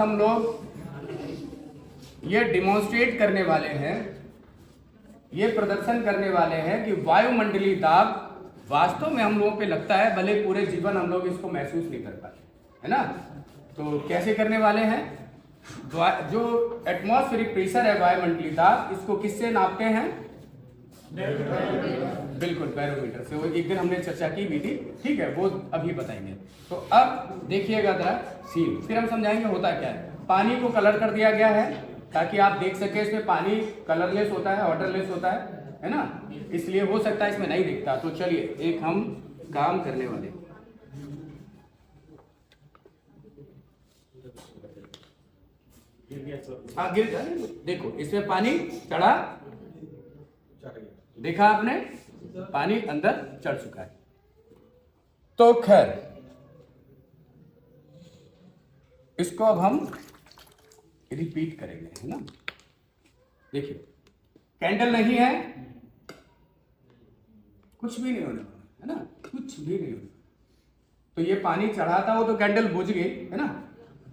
हम लोग ये डिमॉन्स्ट्रेट करने वाले हैं, ये प्रदर्शन करने वाले हैं कि वायुमंडलीय दाब वास्तव में हम लोगों पे लगता है, भले पूरे जीवन हम लोग इसको महसूस नहीं कर पाते, है ना। तो कैसे करने वाले हैं? जो एटमॉस्फेरिक प्रेशर है, वायुमंडलीय दाब, इसको किससे नापते हैं? बिल्कुल, बैरोमीटर से। वो एक दिन हमने चर्चा की भी थी, ठीक है, वो अभी बताएंगे। तो अब देखिएगा जरा सीन, फिर हम समझाएंगे होता क्या है। पानी को कलर कर दिया गया है ताकि आप देख सके इसमें पानी कलरलेस होता है, वाटरलेस होता है ना, इसलिए हो सकता है इसमें नहीं दिखता। तो चलिए एक हम काम करने वाले, गिर जा, देखो इसमें पानी चढ़ा, देखा आपने, पानी अंदर चढ़ चुका है। तो खैर इसको अब हम रिपीट करेंगे, है ना। देखिए कैंडल नहीं है, कुछ भी नहीं होने वाला, है ना, कुछ भी नहीं होने। तो ये पानी चढ़ा था, वो तो कैंडल बुझ गई, है ना,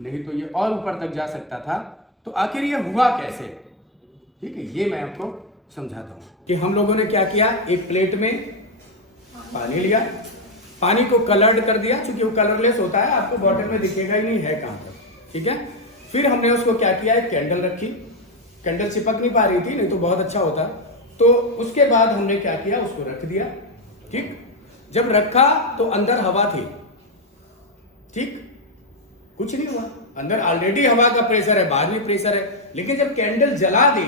नहीं तो ये और ऊपर तक जा सकता था। तो आखिर ये हुआ कैसे? ठीक है, ये मैं आपको समझाता हूं कि हम लोगों ने क्या किया। एक प्लेट में पानी लिया, पानी को कलर्ड कर दिया, क्योंकि वो कलरलेस होता है, आपको बॉटल में दिखेगा ही नहीं है कहां पर, ठीक है। फिर हमने उसको क्या किया, एक कैंडल रखी, कैंडल चिपक नहीं पा रही थी, नहीं तो बहुत अच्छा होता। तो उसके बाद हमने क्या किया, उसको रख दिया, ठीक। जब रखा तो अंदर हवा थी, ठीक, कुछ नहीं हुआ, अंदर ऑलरेडी हवा का प्रेशर है, बाहर भी प्रेशर है। लेकिन जब कैंडल जला दी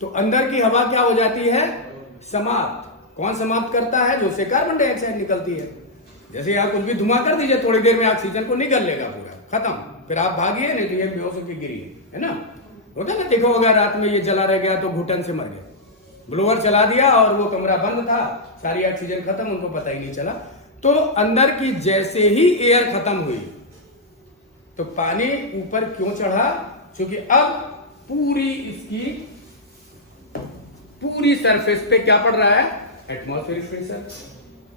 तो अंदर की हवा क्या हो जाती है, समाप्त। कौन समाप्त करता है? जो उससे कार्बन डाइऑक्साइड निकलती है। जैसे आप कुछ भी धुआं कर दीजिए, थोड़ी देर में ऑक्सीजन को निकल लेगा पूरा, खत्म, फिर आप भागिए, नहीं तो ये बेहोश होकर गिरिए, है ना। होता ना, देखो अगर रात में ये जला रह गया तो घुटन से मर गया, ब्लोअर चला दिया और वो कमरा बंद था, सारी ऑक्सीजन खत्म, उनको पता ही नहीं चला। तो अंदर की जैसे ही एयर खत्म हुई तो पानी ऊपर क्यों चढ़ा? क्योंकि अब पूरी इसकी पूरी सरफेस पे क्या पड़ रहा है, एटमॉस्फेरिक प्रेशर,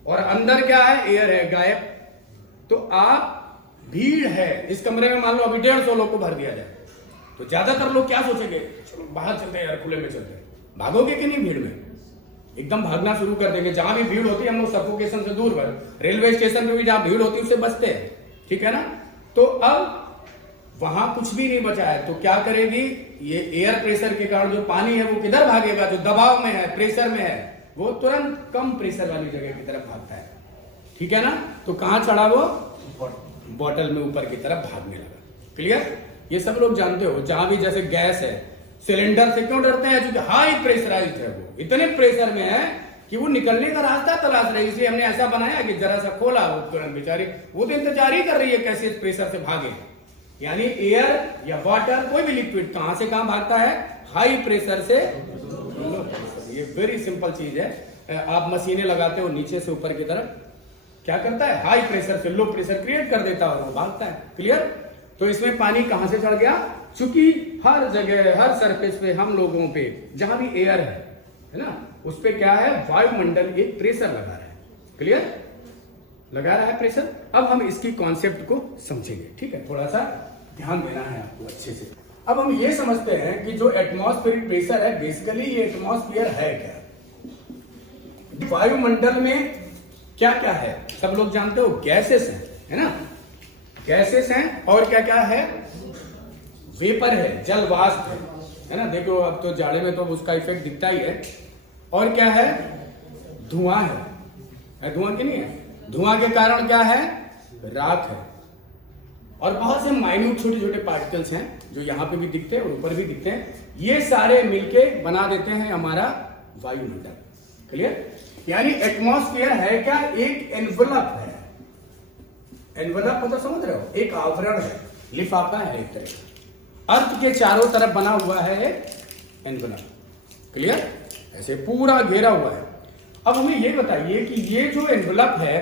और अंदर क्या है, एयर है, गायब। तो आप भीड़ है इस कमरे में, मान लो अभी 150 लोग को भर दिया जाए, तो ज्यादातर लोग क्या सोचेंगे, चलो बाहर चलते हैं यार, खुले में चलते हैं। भागोगे कि नहीं? भीड़ में एकदम भागना शुरू कर देंगे। जहां भी भीड़ होती है हम लोग सफोकेशन से दूर भर, रेलवे स्टेशन पे भी जहां भीड़ होती है उससे बचते हैं, ठीक है ना। तो अब वहां कुछ भी नहीं बचा है, तो क्या करेगी ये एयर प्रेशर के कारण जो पानी है वो किधर भागेगा? जो दबाव में है, प्रेशर में है, वो तुरंत कम प्रेशर वाली जगह की तरफ भागता है, ठीक है ना। तो कहां चढ़ा वो? बॉटल में ऊपर की तरफ भागने लगा। क्लियर? ये सब लोग जानते हो। जहां भी जैसे गैस है, सिलेंडर से क्यों डरते हैं? क्योंकि हाई प्रेशराइज्ड है, वो इतने प्रेशर में है कि वो निकलने का रास्ता तलाश रही है। इसलिए हमने ऐसा बनाया कि जरा सा खोला, वो तुरंत बेचारी वो तो इंतजार ही कर रही है कैसे इस प्रेशर से भागे। यानी एयर या वाटर, कोई भी लिक्विड कहां से कहां भागता है? हाई प्रेशर से लो प्रेशर। ये वेरी सिंपल चीज है। आप मशीनें लगाते हो नीचे से ऊपर की तरफ, क्या करता है? हाई प्रेशर से लो प्रेशर क्रिएट कर देता है और वो भागता है। क्लियर? तो इसमें पानी कहां से चढ़ गया? चूंकि हर जगह, हर सरफेस पे, हम लोगों पे जहां भी एयर है ना, उस पे क्या है? वायुमंडल एक प्रेशर लगा रहा है। क्लियर? लगा रहा है प्रेशर। अब हम इसकी कॉन्सेप्ट को समझेंगे, ठीक है, थोड़ा सा ध्यान देना है आपको अच्छे से। अब हम ये समझते हैं कि जो एटमॉस्फेरिक प्रेशर है, बेसिकली ये एटमॉस्फेयर है क्या? वायुमंडल में क्या क्या है? सब लोग जानते हो, गैसेस हैं, है ना, गैसेस हैं, और क्या क्या है? वेपर है, जल वाष्प है ना। देखो अब तो जाड़े में तो उसका इफेक्ट दिखता ही है। और क्या है? धुआं है, धुआं की नहीं है? धुआं के कारण क्या है? राख है, और बहुत से माइन्यूट छोटे छोटे पार्टिकल्स हैं जो यहां पे भी दिखते हैं और ऊपर भी दिखते हैं। ये सारे मिलके बना देते हैं हमारा वायुमंडल। क्लियर? यानी एटमॉस्फेयर है क्या? एक एनवलप है। एनवलप मतलब समझ रहे हो? एक आवरण है, लिफाफा है एक तरह का। अर्थ के चारों तरफ बना हुआ है एक एनवलप। क्लियर? ऐसे पूरा घेरा हुआ है। अब हमें ये बताइए कि ये जो एनवलप है,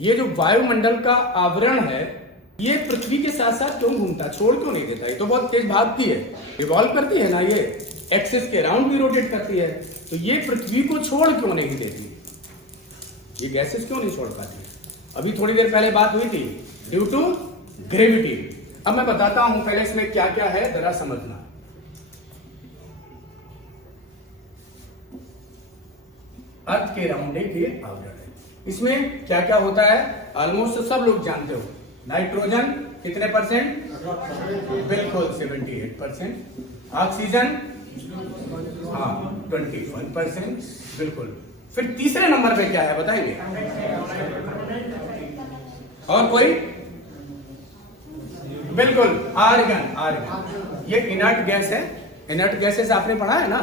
ये जो वायुमंडल का आवरण है, ये पृथ्वी के साथ साथ क्यों घूमता? छोड़ क्यों नहीं देता? ये तो बहुत तेज भागती है, रिवॉल्व करती है ना, ये एक्सिस के राउंड भी रोटेट करती है, तो ये पृथ्वी को छोड़ क्यों नहीं देती? ये गैसेस क्यों नहीं छोड़ पाती? अभी थोड़ी देर पहले बात हुई थी, ड्यू टू ग्रेविटी। अब मैं बताता हूं पहले इसमें क्या क्या है, जरा समझना। अर्थ के राउंडिंग के आवरण है। इसमें क्या क्या होता है ऑलमोस्ट सब लोग जानते हो। नाइट्रोजन कितने परसेंट? बिल्कुल 78%। ऑक्सीजन हाँ 21%। बिल्कुल। फिर तीसरे नंबर पे क्या है बताइए? और कोई? बिल्कुल आर्गन। आर्गन ये इनर्ट गैस है। इनर्ट गैसेस आपने पढ़ा है ना,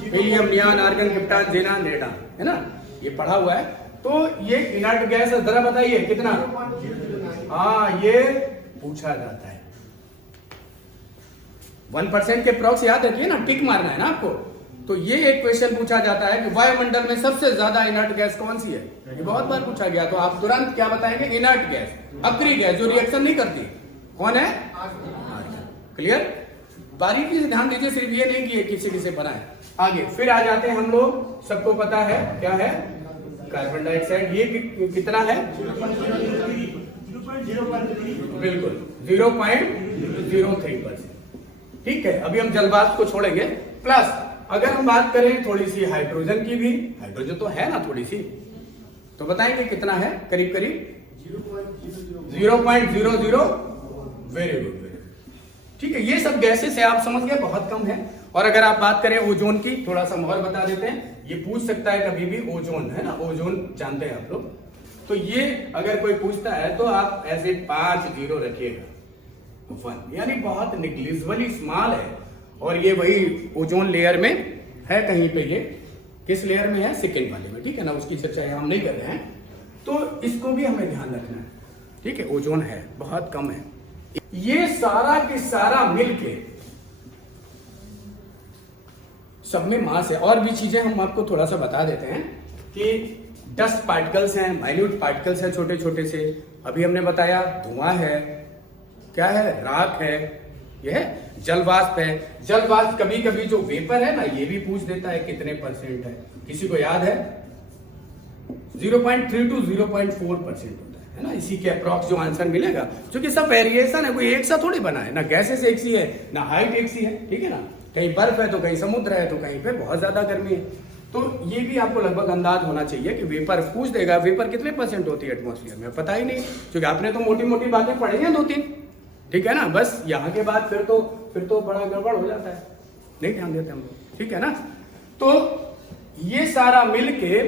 helium, neon, argon, krypton, xenon, radon, है ना, ये पढ़ा हुआ है। तो ये इनर्ट गैस है, जरा बताइए कितना? हाँ ये पूछा जाता है 1% के प्रॉक्स याद रखिए ना, टिक मारना है ना आपको। तो ये एक क्वेश्चन पूछा जाता है कि वायुमंडल में सबसे ज्यादा इनर्ट गैस कौन सी है? ये बहुत बार पूछा गया। तो आप तुरंत क्या बताएंगे? इनर्ट गैस, अक्रिय गैस जो रिएक्शन नहीं करती, कौन है? क्लियर? बारीकी से ध्यान दीजिए, सिर्फ ये नहीं कि किसी किसी बनाए। आगे फिर आ जाते हैं हम लोग, सबको पता है क्या है? Carbon dioxide. ये कितना है? बिल्कुल 0.03%। ठीक है, अभी हम जलवाष्प को छोड़ेंगे। प्लस अगर हम बात करें थोड़ी सी हाइड्रोजन की भी, हाइड्रोजन तो है ना थोड़ी सी, तो बताएंगे कितना है? करीब करीब 0.00। Very good. ठीक है, ये सब गैसेस है, आप समझ गए, बहुत कम है। और अगर आप बात करें ओजोन की, थोड़ा सा और बता देते हैं। ये पूछ सकता है कभी भी, ओजोन है ना, ओजोन जानते हैं आप लोग। तो ये अगर कोई पूछता है तो आप ऐसे 5 0 रखिएगा, 1, यानी बहुत निग्लिजिबली स्मॉल है। और ये वही ओजोन लेयर में है कहीं पे। ये किस लेयर में है? सेकेंड वाले में। ठीक है ना, उसकी चर्चा हम नहीं कर रहे हैं। तो इसको भी हमें ध्यान रखना है। ठीक है, ओजोन है, बहुत कम है। ये सारा के सारा मिलके सब में मास है। और भी चीजें हम आपको थोड़ा सा बता देते हैं कि डस्ट पार्टिकल्स हैं, माइन्यूट पार्टिकल्स हैं छोटे छोटे से। अभी हमने बताया धुआं है, क्या है? राख है, यह है जलवाष्प है। जलवाष्प कभी कभी जो वेपर है ना, ये भी पूछ देता है कितने परसेंट है। किसी को याद है? 0.3 to 0.4% होता है ना। इसी के अप्रॉक्स जो आंसर मिलेगा, क्योंकि सब वेरिएशन है, कोई एक सा थोड़ी बना है ना। गैसेस एक सी है ना, हाइट एक सी है। ठीक है ना, कहीं बर्फ है तो कहीं समुद्र है तो कहीं पे बहुत ज्यादा गर्मी है। तो ये भी आपको लगभग अंदाज होना चाहिए कि वेपर पूछ देगा, वेपर कितने परसेंट होती है एटमॉस्फेयर में, पता ही नहीं, क्योंकि आपने तो मोटी मोटी बातें पढ़ी हैं 2-3। ठीक है ना, बस यहाँ के बाद फिर तो बड़ा गड़बड़ हो जाता है, नहीं ध्यान देते हम लोग। ठीक है ना, तो ये सारा मिलके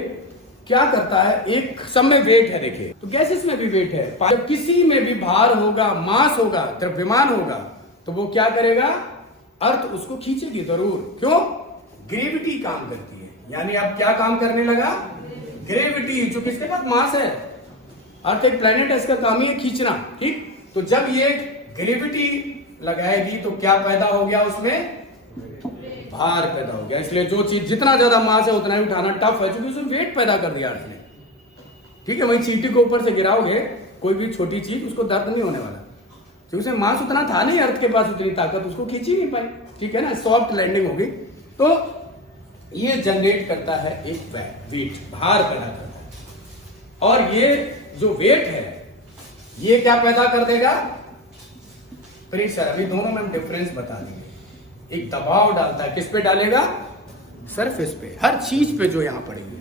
क्या करता है? एक सब में वेट है। देखिए, तो गैसेस में भी वेट है। जब किसी में भी भार होगा, मास होगा, द्रव्यमान होगा, तो वो क्या करेगा? अर्थ उसको खींचेगी जरूर। क्यों? ग्रेविटी काम करती है। यानी अब क्या काम करने लगा? ग्रेविटी, जो किसके पास मास है। अर्थ एक प्लेनेट है, इसका काम ही है खींचना। ठीक, तो जब ये ग्रेविटी लगाएगी तो क्या पैदा हो गया? उसमें भार पैदा हो गया। इसलिए जो चीज जितना ज्यादा मास है उतना ही उठाना टफ है, क्योंकि उसमें वेट पैदा कर दिया अर्थ ने। ठीक है, वही चींटी को ऊपर से गिराओगे कोई भी छोटी चीज, उसको दर्द नहीं होने वाला, क्योंकि उसमें मास उतना था नहीं, अर्थ के पास उतनी ताकत, उसको खींच ही नहीं पाई। ठीक है ना, सॉफ्ट लैंडिंग होगी। तो ये जनरेट करता है एक वेट, भार पैदा करता है। और ये जो वेट है ये क्या पैदा कर देगा? प्रेशर। अभी दोनों में हम डिफरेंस बता देंगे। एक दबाव डालता है, किस पे डालेगा? सरफेस पे, हर चीज पे जो यहां पड़ेगी।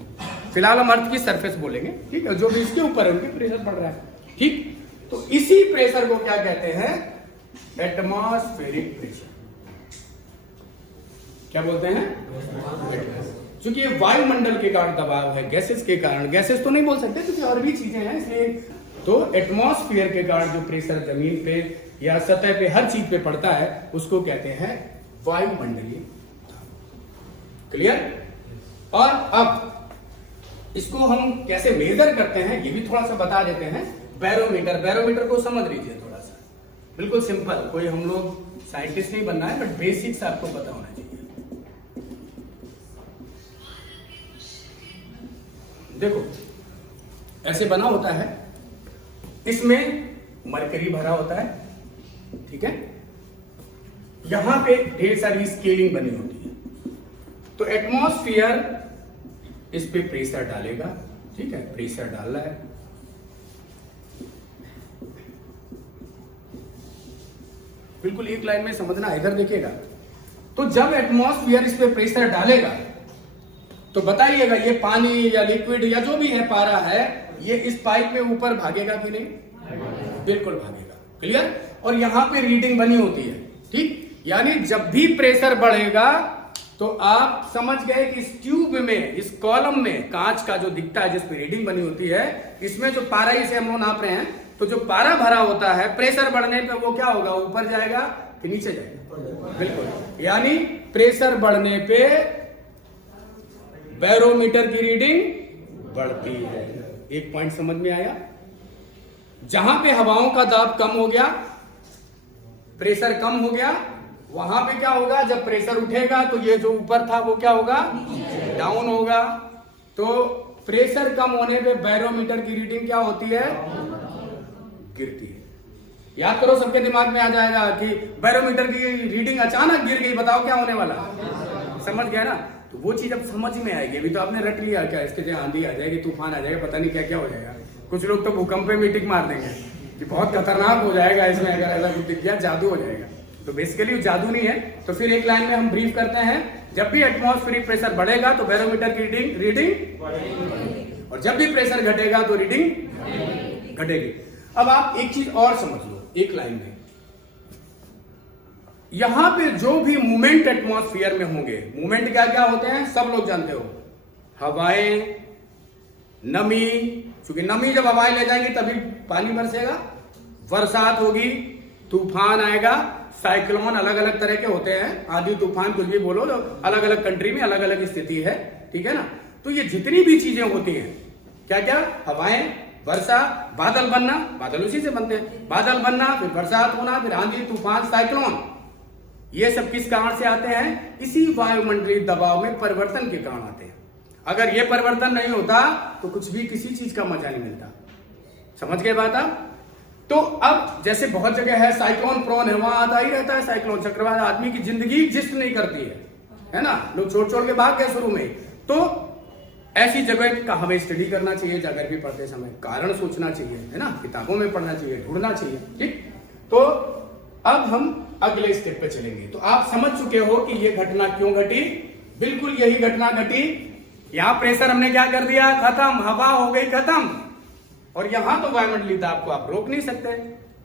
फिलहाल हम अर्थ की सरफेस बोलेंगे। ठीक है, जो भी इसके ऊपर है उनके प्रेशर पड़ रहा है। ठीक, तो इसी प्रेशर को क्या कहते हैं? Atmospheric pressure. क्या बोलते हैं? क्योंकि ये वायुमंडल के कारण दबाव है, गैसेस के कारण। गैसेस तो नहीं बोल सकते क्योंकि और भी चीजें हैं, इसलिए तो एटमॉस्फेयर के कारण जो प्रेशर जमीन पे या सतह पे हर चीज पे पड़ता है उसको कहते हैं वायुमंडलीय। क्लियर? और अब इसको हम कैसे मेजर करते हैं ये भी थोड़ा सा बता देते हैं। बैरोमीटर, बैरोमीटर को समझ लीजिए थोड़ा सा, बिल्कुल सिंपल। कोई हम लोग साइंटिस्ट नहीं बनना है, बट बेसिक्स आपको पता होना चाहिए। देखो ऐसे बना होता है, इसमें मरकरी भरा होता है। ठीक है, यहां पे ढेर सारी स्केलिंग बनी होती है। तो एटमॉस्फेयर इस पे प्रेशर डालेगा। ठीक है, प्रेशर डाल रहा है। बिल्कुल एक लाइन में समझना, इधर देखिएगा। तो जब एटमॉस्फेयर इस पे प्रेशर डालेगा तो बताइएगा ये पानी या लिक्विड या जो भी है पारा है, ये इस पाइप में ऊपर भागेगा कि नहीं? बिल्कुल भागेगा। क्लियर? और यहां पे रीडिंग बनी होती है, ठीक? यानी जब भी प्रेशर बढ़ेगा तो आप समझ गए कि इस ट्यूब में, इस कॉलम में कांच का जो दिखता है जिसपे रीडिंग बनी होती है, इसमें जो पारा इसे हम लोग नाप रहे हैं, तो जो पारा भरा होता है प्रेशर बढ़ने पे वो क्या होगा? ऊपर जाएगा कि नीचे जाएगा? बिल्कुल। यानी प्रेशर बढ़ने पे बैरोमीटर की रीडिंग बढ़ती है। एक पॉइंट समझ में आया? जहां पे हवाओं का दाब कम हो गया, प्रेशर कम हो गया, वहां पे क्या होगा? जब प्रेशर उठेगा तो ये जो ऊपर था वो क्या होगा? डाउन होगा। तो प्रेशर कम होने पे बैरोमीटर की रीडिंग क्या होती है? गिरती है। याद करो, सबके दिमाग में आ जाएगा कि बैरोमीटर की रीडिंग अचानक गिर गई, बताओ क्या होने वाला? समझ गया ना? तो वो चीज अब समझ में आएगी। अभी तो आपने रट लिया क्या इसके जगह आंधी आ जाएगी, तूफान आ जाएगा, पता नहीं क्या क्या हो जाएगा। कुछ लोग तो भूकंप पे मीटिंग मार देंगे कि बहुत खतरनाक हो जाएगा इसमें, अगर ऐसा कुछ दिख गया जादू हो जाएगा। तो बेसिकली जादू नहीं है। तो फिर एक लाइन में हम ब्रीफ करते हैं, जब भी एटमॉस्फेरिक प्रेशर बढ़ेगा तो बैरोमीटर की रीडिंग, और जब भी प्रेशर घटेगा तो रीडिंग घटेगी। अब आप एक चीज और समझ लो एक लाइन में, यहां पे जो भी मूवमेंट एटमॉस्फेयर में होंगे, मूवमेंट क्या क्या होते हैं सब लोग जानते हो, हवाएं, नमी, क्योंकि नमी जब हवाएं ले जाएंगी तभी पानी बरसेगा, बरसात होगी, तूफान आएगा, साइक्लोन अलग अलग तरह के होते हैं, आंधी तूफान कुछ भी बोलो, अलग अलग कंट्री में अलग अलग स्थिति है, ठीक है ना? तो ये जितनी भी चीजें होती हैं, क्या क्या, हवाएं, वर्षा, बादल बनना, बादल उसी से बनते हैं, बादल बनना, फिर बरसात होना, फिर आंधी तूफान, साइक्लोन, ये सब किस कारण से आते हैं? इसी वायुमंडलीय दबाव में परिवर्तन के कारण आते हैं। अगर ये परिवर्तन नहीं होता तो कुछ भी, किसी चीज का मजा नहीं मिलता। समझ गए बात आप? तो अब जैसे बहुत जगह है साइक्लोन प्रोन है, वहां आता ही रहता है साइक्लोन, चक्रवात, आदमी की जिंदगी एग्जिस्ट नहीं करती है ना? लोग छोड़ छोड़ के भाग गए शुरू में। तो ऐसी जगह का हमें स्टडी करना चाहिए, जाकर भी पढ़ते समय कारण सोचना चाहिए, है ना? किताबों में पढ़ना चाहिए, ढूंढना चाहिए, ठीक? तो अब हम अगले स्टेप पे चलेंगे। तो आप समझ चुके हो कि ये घटना क्यों घटी। बिल्कुल यही घटना घटी। यहां प्रेशर हमने क्या कर दिया? खत्म, हवा हो गई खत्म। और यहां तो वायुमंडलीय दाब को आप रोक नहीं सकते।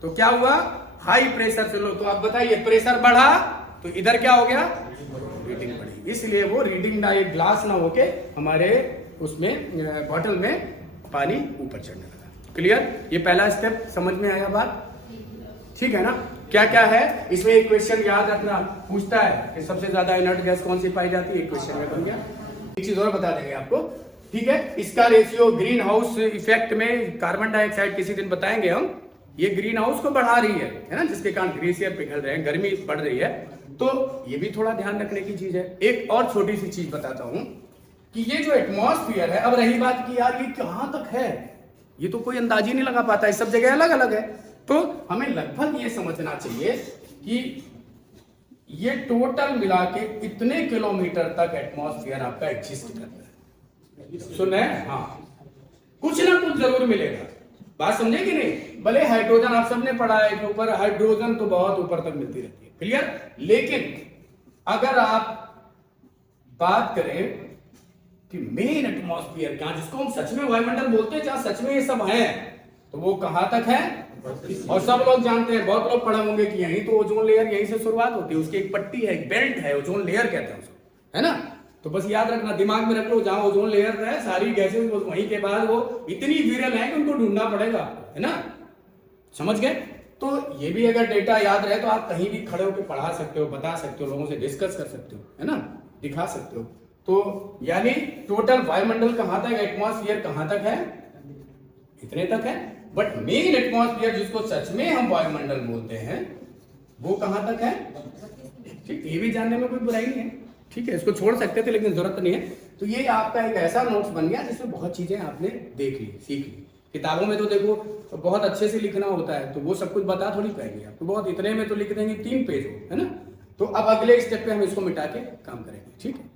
तो क्या हुआ? हाई प्रेशर से लो। तो आप बताइए, प्रेशर बढ़ा तो इधर क्या हो गया? रीडिंग बढ़ी। इसलिए वो रीडिंग ना, एक ग्लास ना होके हमारे उसमें बॉटल में पानी ऊपर चढ़ने लगा। क्लियर? ये पहला स्टेप समझ में आया बात? ठीक है ना? क्या क्या है इसमें? एक क्वेश्चन याद रखना, पूछता है कि सबसे ज्यादा इनर्ट गैस कौन सी पाई जाती है, एक क्वेश्चन में बन गया। एक चीज और बता देंगे आपको, ठीक है? इसका रेशियो ग्रीन हाउस इफेक्ट में कार्बन डाइऑक्साइड किसी दिन बताएंगे हम। ये ग्रीन हाउस को बढ़ा रही है ना, जिसके कारण ग्लेशियर पिघल रहे हैं, गर्मी बढ़ रही है। तो ये भी थोड़ा ध्यान रखने की चीज है। एक और छोटी सी चीज बताता हूं कि ये जो एटमॉस्फेयर है, अब रही बात की यार ये कहां तक है, ये तो कोई अंदाज ही नहीं लगा पाता है, सब जगह अलग अलग है। तो हमें लगभग ये समझना चाहिए कि ये टोटल मिला के कितने किलोमीटर तक एटमॉस्फेयर आपका एग्जिस्ट करता है। सुन रहे हैं? हाँ, कुछ ना कुछ जरूर मिलेगा। बात समझे कि नहीं? भले हाइड्रोजन आप सबने पढ़ा है कि ऊपर हाइड्रोजन तो बहुत ऊपर तक मिलती रहती है, क्लियर? लेकिन अगर आप बात करें कि मेन एटमॉस्फेयर कहां, जिसको हम सच में वायुमंडल बोलते हैं, जहां सच में ये सब है, तो वो कहां तक है? और सब लोग जानते हैं, बहुत लोग पढ़े होंगे कि यहीं तो ओजोन लेयर, यहीं से शुरुआत होती है, उसकी एक पट्टी है, एक बेल्ट है, ओजोन लेयर कहते हैं उसको, है ना? तो बस याद रखना, दिमाग में रख लो, जहां ओजोन लेयर है सारी गैसेस वहीं के बाद वो इतनी विरल है कि उनको ढूंढना पड़ेगा, है ना? समझ गए? तो ये भी अगर डेटा याद रहे तो आप कहीं भी खड़े होकर पढ़ा सकते हो, बता सकते हो, लोगों से डिस्कस कर सकते हो, है ना? दिखा सकते हो। तो यानी टोटल वायुमंडल कहां तक, एटमॉस्फेयर कहां तक है? इतने तक है। बट मेन एटमॉस्फेयर जिसको सच में हम वायुमंडल बोलते हैं, वो कहां तक है? ठीक, ये भी जानने में कोई बुराई नहीं है, ठीक है? इसको छोड़ सकते थे लेकिन जरूरत नहीं है। तो ये आपका एक ऐसा नोट्स बन गया जिसमें बहुत चीजें आपने देख ली, सीख ली। किताबों में तो देखो तो बहुत अच्छे से लिखना होता है, तो वो सब कुछ बता थोड़ी पाएंगे आपको, बहुत इतने में तो लिख देंगे 3 पेज हो, है ना? तो अब अगले स्टेप पे हम इसको मिटा के काम करेंगे, ठीक है?